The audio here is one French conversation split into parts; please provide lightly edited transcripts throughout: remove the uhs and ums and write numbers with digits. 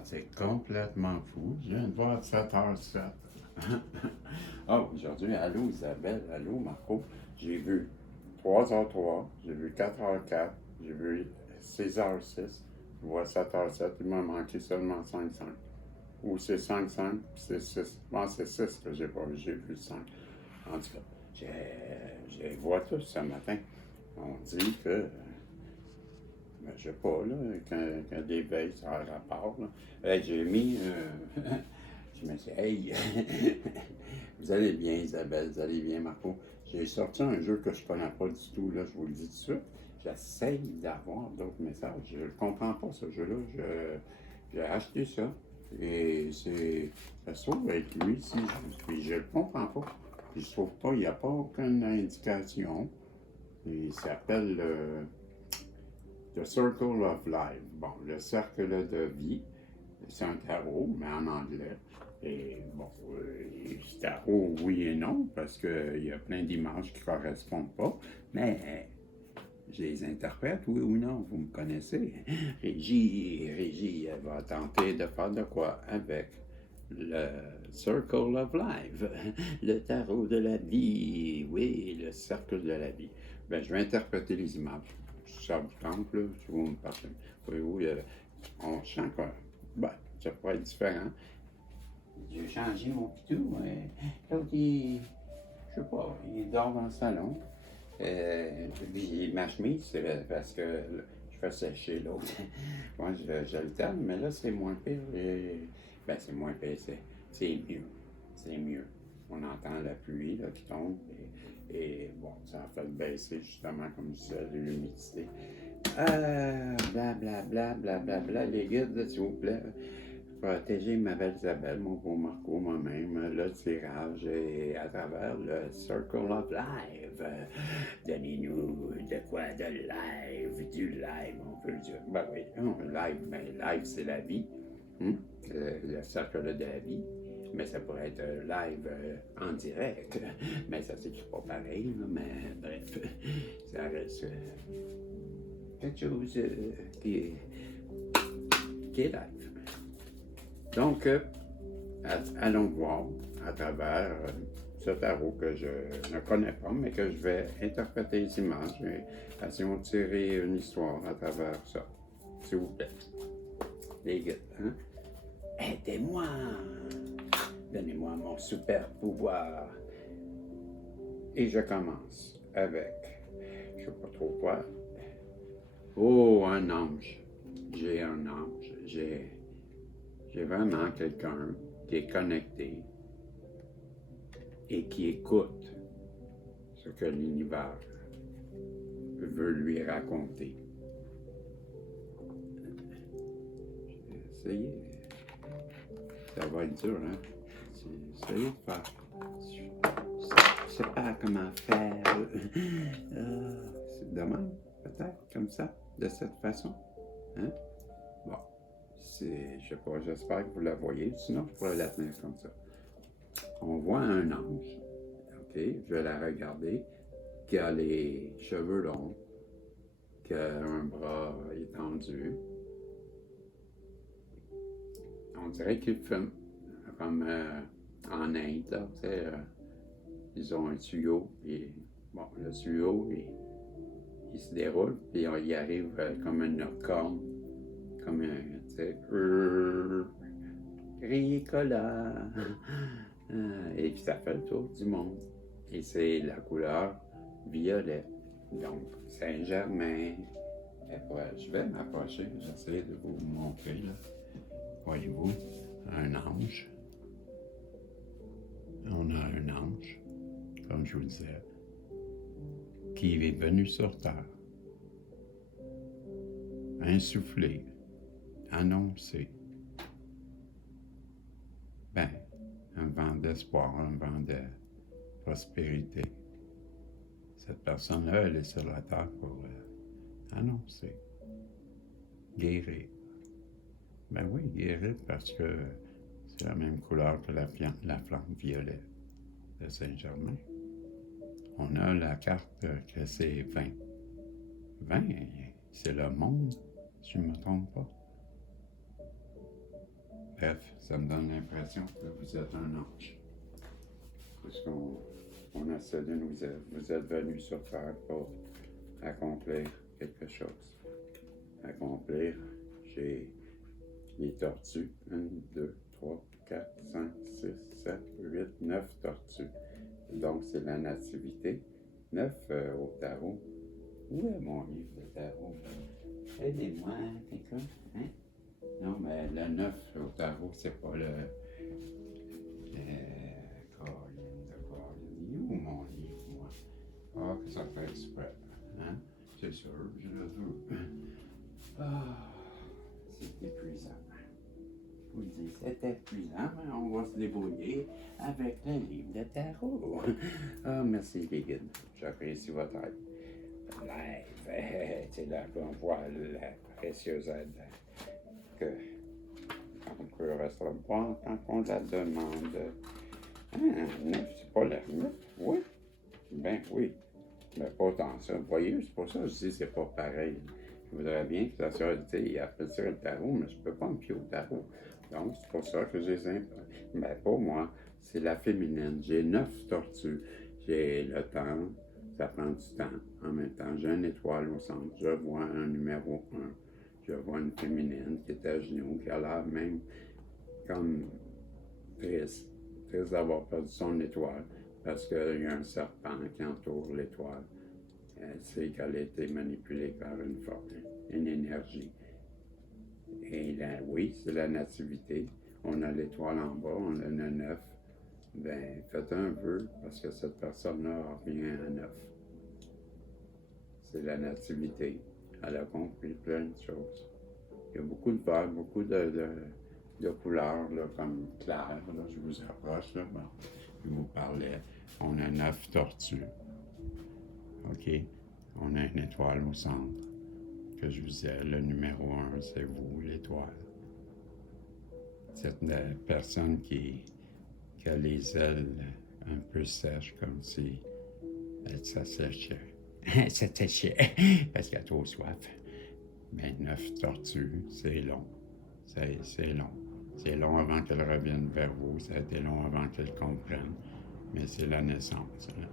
regarde, c'est complètement fou. Je viens de voir 7h07. Ah, aujourd'hui, allô Isabelle, allô Marco. J'ai vu 3h03, j'ai vu 4h04, j'ai vu 6h06, je vois 7h07, il m'a manqué seulement 5h05. Ou c'est 5h05, puis c'est 6. Bon, c'est 6 que j'ai pas vu, j'ai vu 5. En tout cas, j'ai vois tous ce matin. On dit que ben, je sais pas, là, quand des veilles, ça a rapport, là. Hey, j'ai mis, je me suis dit, hey, vous allez bien, Isabelle, vous allez bien, Marco. J'ai sorti un jeu que je connais pas du tout, là, je vous le dis tout de suite. J'essaye d'avoir d'autres messages. Je ne comprends pas, ce jeu-là. J'ai acheté ça. Et ça se trouve être lui ici. Puis je ne le comprends pas. Puis je trouve pas, il n'y a pas aucune indication. Il s'appelle The Circle of Life. Bon, le cercle de vie. C'est un tarot, mais en anglais. Et bon, tarot, oui et non, parce qu'il y a plein d'images qui ne correspondent pas. Mais je les interprète, oui ou non, vous me connaissez. Régie, elle va tenter de faire de quoi avec le Circle of Life, le tarot de la vie, oui, le cercle de la vie. Ben, je vais interpréter les images. Ça vous tente, là, si vous me parlez. Oui, on sent que, ben, ça pourrait être différent. J'ai changé mon pitou, l'autre, je sais pas, il dort dans le salon. Puis ma chemise, c'est parce que je fais sécher l'autre. Moi, j'alterne, mais là, c'est moins pire. Ben, c'est moins pire, c'est mieux. C'est mieux. On entend la pluie là, qui tombe. Et bon, ça a fait baisser justement, comme je disais, l'humidité. Blablabla, les guides, s'il vous plaît. Protéger ma belle Isabelle, mon beau Marco, moi-même, le tirage et à travers le Circle of Life. Donnez-nous de quoi de live, du live, on peut le dire. Ben oui, live, mais live c'est la vie. Le cercle de la vie. Mais ça pourrait être live en direct. Mais ça s'écrit pas pareil, là, mais bref, ça reste quelque chose qui est live. Donc, allons voir à travers ce tarot que je ne connais pas, mais que je vais interpréter les images et essayons de tirer une histoire à travers ça. S'il vous plaît. Les gars, hein? Aidez-moi! Donnez-moi mon super pouvoir. Et je commence avec, je ne sais pas trop quoi. Oh, un ange. J'ai un ange. J'ai vraiment quelqu'un qui est connecté et qui écoute ce que l'univers veut lui raconter. Essayez. Ça va être dur, hein? Essayez de faire. Je sais pas comment faire. C'est dommage, peut-être, comme ça, de cette façon. Hein? Bon. Je sais pas, j'espère que vous la voyez, sinon je pourrais la tenir comme ça. On voit un ange, ok, je vais la regarder, qui a les cheveux longs, qui a un bras étendu. On dirait qu'il fume, comme en Inde, là, tu sais, ils ont un tuyau, et bon, le tuyau, il se déroule, puis il y arrive comme une corne, comme un, tu sais, Ricola. Et puis ça fait le tour du monde. Et c'est la couleur violet. Donc, Saint-Germain. Je vais m'approcher, j'essaie de vous montrer, là. Voyez-vous, un ange. On a un ange, comme je vous disais, qui est venu sur Terre. Insuffler, annoncer. Ben, un vent d'espoir, un vent de prospérité. Cette personne-là, elle est sur la terre pour annoncer, guérir. Ben oui, guérir parce que c'est la même couleur que la flamme violette de Saint-Germain. On a la carte que c'est 20. 20, c'est le monde, si je ne me trompe pas. Bref, ça me donne l'impression que vous êtes un ange. Parce qu'on essaie de nous aider. Vous êtes venus sur Terre pour accomplir quelque chose. Accomplir, j'ai les tortues. 1, 2, 3, 4, 5, 6, 7, 8, 9 tortues. Donc, c'est la nativité. 9 au tarot. Où est mon livre de tarot? Aidez-moi, quelqu'un. Hein? Non, mais le 9 au tarot, c'est pas le. Colin de Colin. Il est où mon livre, moi? Ah, que ça fait exprès. Hein? C'est sûr, je le veux. Ah, c'est épuisant. Je vous le dis, c'est épuisant, mais on va se débrouiller avec le livre de tarot. Ah, merci, les guides. J'apprécie votre aide. Live, c'est là qu'on voit la précieuse aide que on peut recevoir quand on la demande. Ah, 9, c'est pas la 9, oui? Ben oui. Mais pas autant ça. Vous voyez, c'est pour ça que je dis que c'est pas pareil. Je voudrais bien que la sœurité appelle ça le tarot, mais je peux pas me fier au tarot. Donc, c'est pour ça que j'ai simple. Mais pas moi, c'est la féminine. J'ai 9 tortues. J'ai le temps, ça prend du temps. En même temps, j'ai une étoile au centre. Je vois un numéro 1. Je vois une féminine qui est à genoux, qui a l'air même comme triste. Triste d'avoir perdu son étoile, parce qu'il y a un serpent qui entoure l'étoile. Elle sait qu'elle a été manipulée par une énergie. Et là, oui, c'est la nativité. On a l'étoile en bas, on a le 9. Ben, faites un vœu, parce que cette personne-là revient à 9. C'est la nativité. Elle a compris plein de choses. Il y a beaucoup de vert, beaucoup de couleurs, là, comme clair. Là, je vous approche, là, bon, je vous parlais. On a 9 tortues. OK? On a une étoile au centre. Que je vous disais, le numéro 1, c'est vous, l'étoile. Cette personne qui a les ailes un peu sèches, comme si elle s'asséchait. S'asséchait, parce qu'elle a trop soif. Mais 9 tortues, c'est long. C'est long. C'est long avant qu'elle revienne vers vous. Ça a été long avant qu'elle comprenne. Mais c'est la naissance. Hein.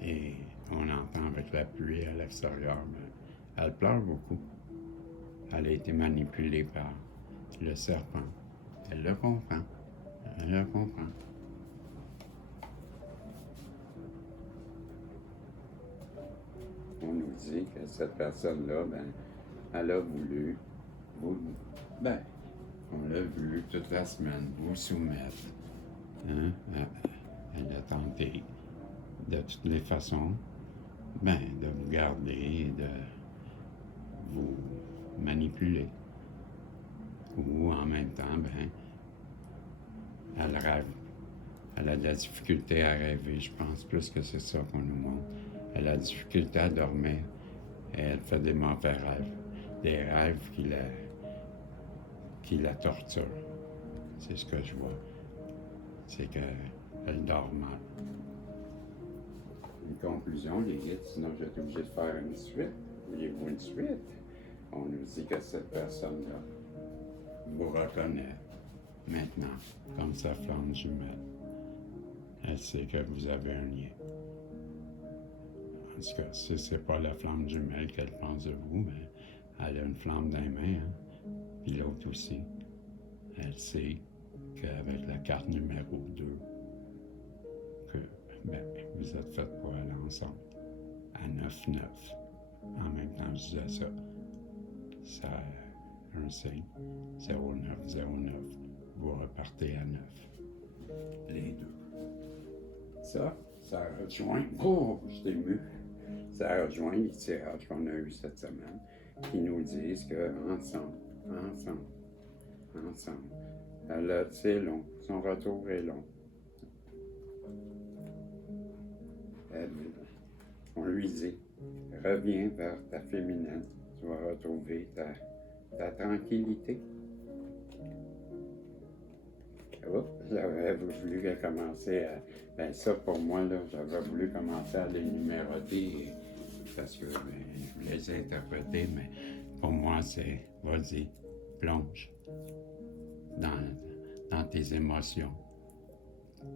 Et on entend avec la pluie à l'extérieur, mais elle pleure beaucoup. Elle a été manipulée par le serpent. Elle le comprend. Elle le comprend. On nous dit que cette personne-là, ben, elle a voulu, ben, on l'a vu toute la semaine, vous soumettre. Hein? Elle a tenté, de toutes les façons, ben, de vous garder, de vous manipuler. Ou en même temps, ben, elle rêve. Elle a de la difficulté à rêver, je pense, plus que c'est ça qu'on nous montre. Elle a de la difficulté à dormir et elle fait des mauvais rêves. Des rêves qui la torturent. C'est ce que je vois. C'est qu'elle dort mal. Une conclusion, les guides, sinon je vais être obligé de faire une suite. Voulez-vous une suite? On nous dit que cette personne-là vous reconnaît maintenant comme sa flamme jumelle. Elle sait que vous avez un lien. En tout cas, si c'est pas la flamme jumelle qu'elle pense de vous, mais elle a une flamme dans les mains, hein? Puis l'autre aussi. Elle sait qu'avec la carte numéro 2, que ben, vous êtes fait pour aller ensemble. À 9-9. En même temps, je disais ça. Ça a un signe. 0909. Vous repartez à 9. Les deux. Ça rejoint. Oh, je t'ai ému. Ça rejoint les tirages qu'on a eus cette semaine qui nous disent que ensemble, c'est long. Son retour est long. On lui dit, reviens vers ta féminine, tu vas retrouver ta tranquillité. Oups, j'avais voulu commencer à... Ben ça, pour moi, là, j'avais voulu commencer à les numéroter parce que ben, je voulais les interpréter, mais pour moi, c'est, vas-y, plonge. dans tes émotions.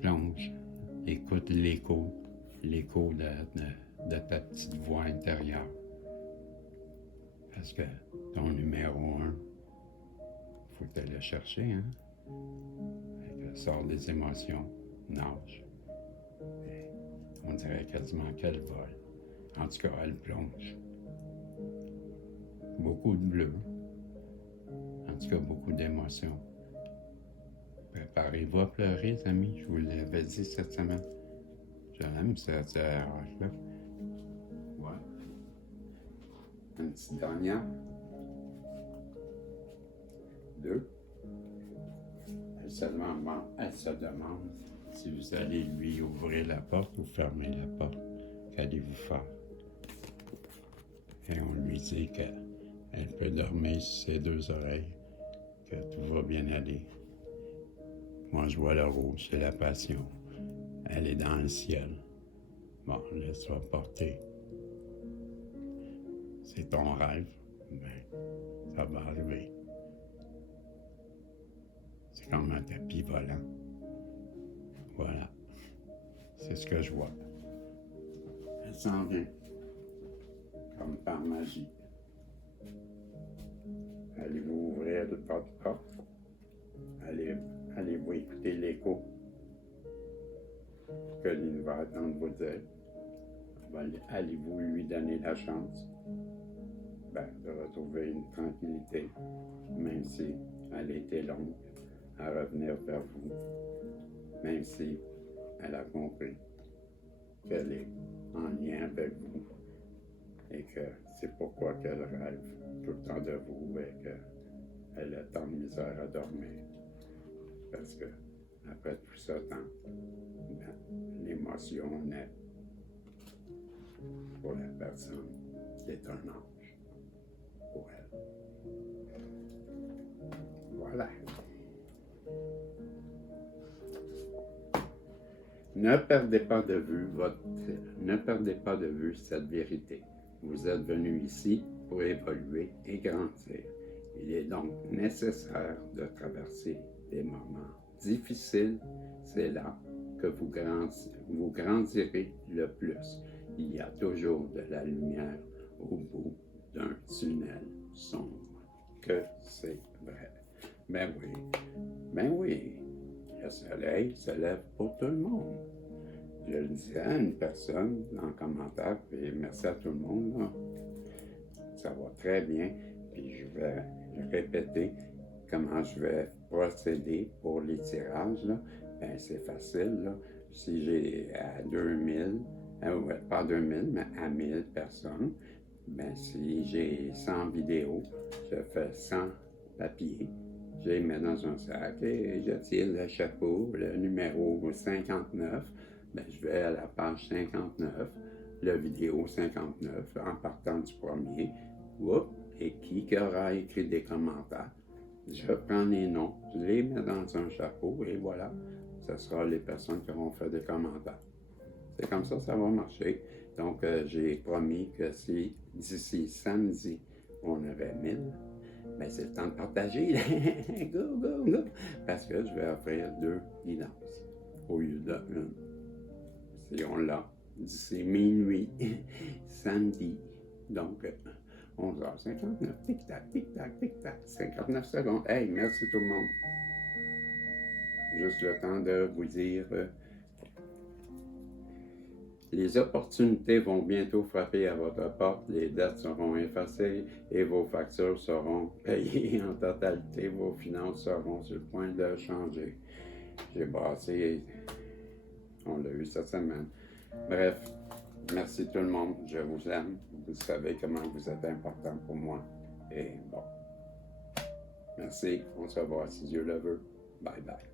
Plonge, écoute l'écho de ta petite voix intérieure. Parce que ton numéro 1, il faut que tu le chercher, hein? Sors des émotions, nage. Et on dirait quasiment qu'elle vole. En tout cas, elle plonge. Beaucoup de bleu. En tout cas, beaucoup d'émotions. Préparez-vous à pleurer, les amis. Je vous l'avais dit cette semaine. J'aime cette âge-là. Ouais. Une petite dernière. 2. Elle se demande si vous allez lui ouvrir la porte ou fermer la porte. Qu'allez-vous faire? Et on lui dit qu'elle peut dormir sur ses 2 oreilles, que tout va bien aller. Moi, je vois le rouge, c'est la passion. Elle est dans le ciel. Bon, laisse-toi porter. C'est ton rêve, mais ça va arriver. C'est comme un tapis volant. Voilà. C'est ce que je vois. Elle s'en vient. Comme par magie. Allez-vous ouvrir votre porte? Allez-vous écouter l'écho que l'univers tente de vous dire? Allez-vous lui donner la chance de retrouver une tranquillité, même si elle était longue à revenir vers vous, même si elle a compris qu'elle est en lien avec vous et que c'est pourquoi qu'elle rêve tout le temps de vous et qu'elle a tant de misère à dormir. Parce que après tout ce temps, l'émotion naît pour la personne qui est un ange pour elle. Voilà. Ne perdez pas de vue cette vérité. Vous êtes venu ici pour évoluer et grandir. Il est donc nécessaire de traverser des moments difficiles. C'est là que vous grandirez le plus. Il y a toujours de la lumière au bout d'un tunnel sombre. Que c'est vrai. Ben oui, le soleil se lève pour tout le monde. Je le disais à une personne dans le commentaire, et merci à tout le monde, là. Ça va très bien, puis je vais répéter comment je vais procéder pour les tirages, là. Ben, c'est facile, là. Si j'ai à 2000, pas 2000, mais à 1000 personnes, ben, si j'ai 100 vidéos, je fais 100 papiers. Je les mets dans un sac et je tire le chapeau, le numéro 59. Ben, je vais à la page 59, la vidéo 59, en partant du premier. Et qui aura écrit des commentaires? Je prends les noms, je les mets dans un chapeau et voilà, ce sera les personnes qui auront fait des commentaires. C'est comme ça va marcher. Donc, j'ai promis que si d'ici samedi, on aurait 1000, ben c'est le temps de partager. Go, go, go! Parce que je vais offrir 2 guidances au lieu d'1. Si on l'a d'ici minuit, samedi. Donc, 11h59, tic-tac, tic-tac, tic-tac, 59 secondes. Hey, merci tout le monde. Juste le temps de vous dire... les opportunités vont bientôt frapper à votre porte, les dettes seront effacées et vos factures seront payées en totalité, vos finances seront sur le point de changer. J'ai brassé, on l'a eu cette semaine. Bref, merci tout le monde, je vous aime, vous savez comment vous êtes important pour moi. Et bon, merci, on se revoit si Dieu le veut. Bye bye.